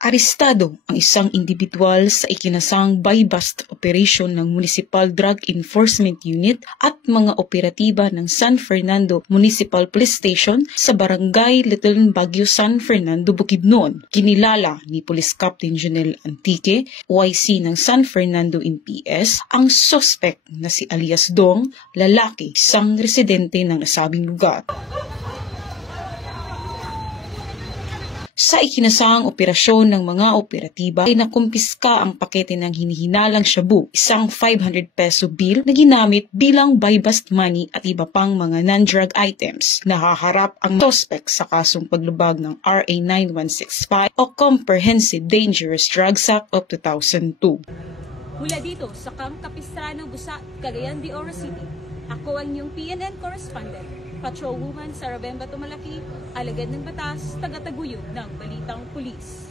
Arestado ang isang individual sa ikinasang buy-bust operation ng Municipal Drug Enforcement Unit at mga operatiba ng San Fernando Municipal Police Station sa Barangay Little Baguio, San Fernando, Bukidnon. Kinilala ni Police Captain Jonel Antique, OIC ng San Fernando NPS, ang suspect na si alias Dong, lalaki, isang residente ng nasabing lugar. Sa ikinasang operasyon ng mga operatiba ay nakumpiska ang pakete ng hinihinalang shabu, isang 500 peso bill na ginamit bilang buy-bust money at iba pang mga non-drug items. Nahaharap ang suspect sa kasong paglubag ng RA 9165 o Comprehensive Dangerous Drugs Act of 2002. Mula dito sa Camp Capistrano, Busa, Cagayan de Oro City, ako ang iyong PNN correspondent, Patrolwoman Sara Bemba Tumalaki, alagad ng batas, taga-taguyod ng Balitang Pulis.